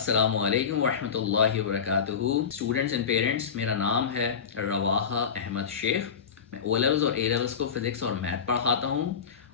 अस्सलामुअलैकुम वरहमतुल्लाहि वबरकातुहू। Students and parents, मेरा नाम है रवाहा अहमद शेख। मैं ओ लेवल्स और ए लेवल्स को फ़िज़िक्स और मैथ पढ़ाता हूँ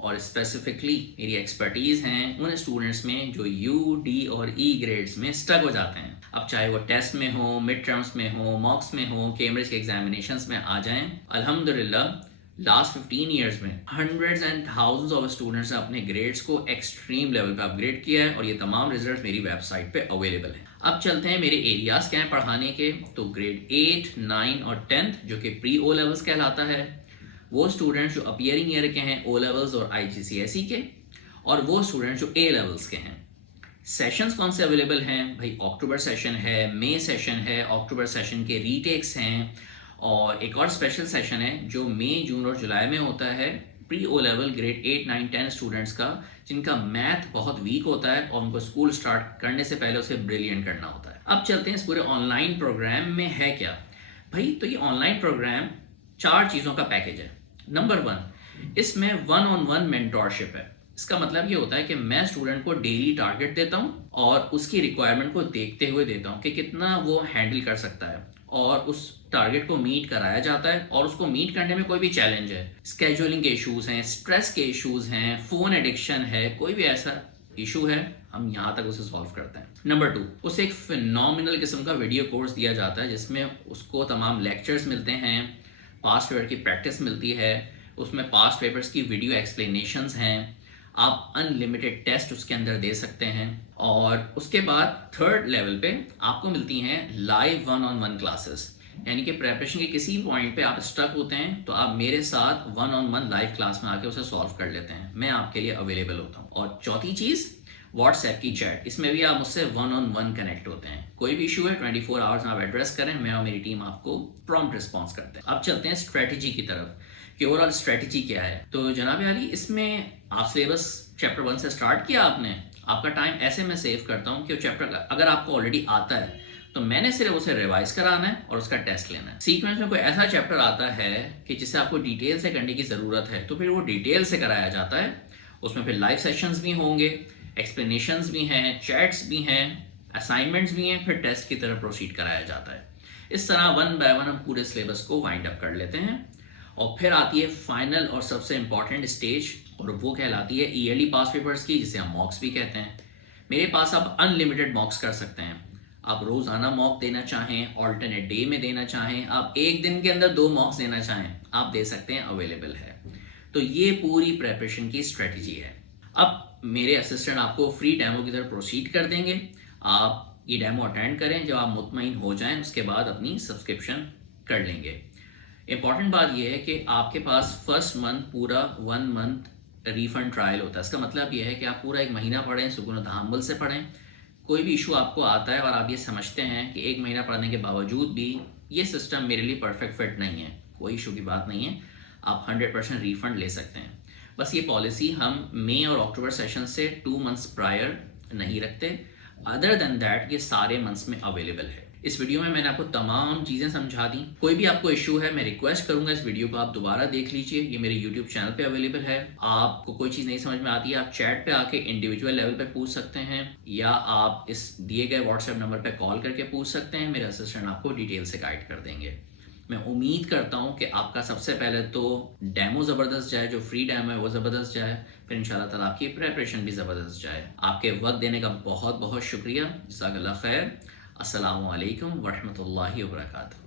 और स्पेसिफ़िकली मेरी एक्सपर्टीज़ हैं उन स्टूडेंट्स में जो यू डी और ई ग्रेड्स में स्टक हो जाते हैं। अब चाहे वो टेस्ट में हो, मिड टर्म्स में हो, मॉक्स में हो, कैम्ब्रिज के एग्जामिनेशंस में आ जाएं। अल्हम्दुलिल्लाह लास्ट 15 ईयर्स में hundreds and thousands of students ने अपने ग्रेड्स को एक्सट्रीम लेवल पे अपग्रेड किया है और ये तमाम रिजल्ट मेरी वेबसाइट पे अवेलेबल हैं। अब चलते हैं मेरे एरियाज क्या हैं पढ़ाने के। तो ग्रेड 8, 9 और 10th जो कि प्री ओ लेवल्स कहलाता है, वो स्टूडेंट्स जो अपीयरिंग ईयर के हैं ओ लेवल्स और IGCSE के, और वो स्टूडेंट्स जो ए लेवल्स के हैं। सेशंस कौन से अवेलेबल हैं भाई? अक्टूबर सेशन है, मई सेशन है, अक्टूबर सेशन के रीटेक्स हैं और एक और स्पेशल सेशन है जो मई, जून और जुलाई में होता है pre O level grade 8, 9, 10 students का, जिनका मैथ बहुत वीक होता है और उनको स्कूल स्टार्ट करने से पहले उसे ब्रिलियंट करना होता है। अब चलते हैं इस पूरे ऑनलाइन प्रोग्राम में है क्या भाई। तो ये ऑनलाइन प्रोग्राम 4 चीज़ों का पैकेज है। नंबर 1, इसमें 1-on-1 मेंटोरशिप है। इसका मतलब ये होता है कि मैं स्टूडेंट को डेली टारगेट देता हूँ और उसकी रिक्वायरमेंट को देखते हुए देता हूँ कि कितना वो हैंडल कर सकता है, और उस टारगेट को मीट कराया जाता है। और उसको मीट करने में कोई भी चैलेंज है, स्केड्यूलिंग के इश्यूज हैं, स्ट्रेस के इश्यूज हैं, फ़ोन एडिक्शन है, कोई भी ऐसा इशू है, हम यहाँ तक उसे सॉल्व करते हैं। नंबर 2, उसे एक फिनोमिनल किस्म का वीडियो कोर्स दिया जाता है जिसमें उसको तमाम लेक्चर्स मिलते हैं, पास्ट पेपर की प्रैक्टिस मिलती है, उसमें पास्ट पेपर्स की वीडियो एक्सप्लेनेशंस हैं, आप अनलिमिटेड टेस्ट उसके अंदर दे सकते हैं। और उसके बाद 3rd लेवल पे आपको मिलती हैं लाइव 1-on-1 क्लासेस, यानी कि प्रेपरेशन के किसी पॉइंट पे आप स्टक होते हैं तो आप मेरे साथ 1-on-1 लाइव क्लास में आके उसे सॉल्व कर लेते हैं। मैं आपके लिए अवेलेबल होता हूँ। और चौथी चीज़, व्हाट्सएप की चैट, इसमें भी आप मुझसे 1-on-1 कनेक्ट होते हैं। कोई भी इशू है 24 आवर्स में आप एड्रेस करें, मैं और मेरी टीम आपको प्रॉम्प्ट रिस्पॉन्स करते हैं। अब चलते हैं स्ट्रेटजी की तरफ कि ओवरऑल स्ट्रेटजी क्या है। तो जनाब अली, इसमें आप सिलेबस चैप्टर 1 से स्टार्ट किया आपने, आपका टाइम ऐसे मैं सेव करता हूँ कि वो चैप्टर अगर आपको ऑलरेडी आता है तो मैंने सिर्फ उसे रिवाइज कराना है और उसका टेस्ट लेना है। सीक्वेंस में कोई ऐसा चैप्टर आता है कि जिसे आपको डिटेल से करने की ज़रूरत है तो फिर वो डिटेल से कराया जाता है। उसमें फिर लाइव सेशंस भी होंगे, एक्सप्लेनेशंस भी हैं, चैट्स भी हैं, असाइनमेंट्स भी हैं, फिर टेस्ट की तरफ प्रोसीड कराया जाता है। इस तरह 1 बाय 1 हम पूरे सिलेबस को वाइंड अप कर लेते हैं। और फिर आती है फाइनल और सबसे इम्पॉर्टेंट स्टेज, और वो कहलाती है ईयरली पास पेपर्स की, जिसे हम मॉक्स भी कहते हैं। मेरे पास आप अनलिमिटेड मॉक्स कर सकते हैं। आप रोज़ाना मॉक देना चाहें, ऑल्टरनेट डे में देना चाहें, आप एक दिन के अंदर 2 मॉक्स देना चाहें, आप दे सकते हैं, अवेलेबल है। तो ये पूरी प्रेपरेशन की स्ट्रेटजी है। अब मेरे असिस्टेंट आपको फ्री डेमो की तरफ प्रोसीड कर देंगे। आप ये डेमो अटेंड करें, जब आप मुतमईन हो जाएं उसके बाद अपनी सब्सक्रिप्शन कर लेंगे। इंपॉर्टेंट बात यह है कि आपके पास फर्स्ट मंथ पूरा 1 मंथ रिफंड ट्रायल होता है। इसका मतलब यह है कि आप पूरा 1 महीना पढ़ें, सुकून तहम्मुल से पढ़ें। कोई भी इशू आपको आता है और आप ये समझते हैं कि 1 महीना पढ़ने के बावजूद भी ये सिस्टम मेरे लिए परफेक्ट फिट नहीं है, कोई इशू की बात नहीं है, आप 100% रिफंड ले सकते हैं। बस ये पॉलिसी हम मई और अक्टूबर सेशन से 2 मंथ्स प्रायर नहीं रखते। अदर देन दैट ये सारे मंथ्स में अवेलेबल है। इस वीडियो में मैंने आपको तमाम चीज़ें समझा दी। कोई भी आपको इशू है, मैं रिक्वेस्ट करूंगा इस वीडियो को आप दोबारा देख लीजिए। ये मेरे यूट्यूब चैनल पे अवेलेबल है। आपको कोई चीज़ नहीं समझ में आती है, आप चैट पे आके इंडिविजुअल लेवल पे पूछ सकते हैं, या आप इस दिए गए व्हाट्सएप नंबर पे कॉल करके पूछ सकते हैं। मेरे असिस्टेंट आपको डिटेल से गाइड कर देंगे। मैं उम्मीद करता हूँ कि आपका सबसे पहले तो डेमो ज़बरदस्त जाए, जो फ्री डेमो है वो ज़बरदस्त जाए, फिर इंशाल्लाह ताला आपकी प्रेपरेशन भी ज़बरदस्त जाए। आपके वक्त देने का बहुत बहुत शुक्रिया। जज़ाकल्लाह खैर। अस्सलामु अलैकुम वरहमतुल्लाहि वबरकातुहू।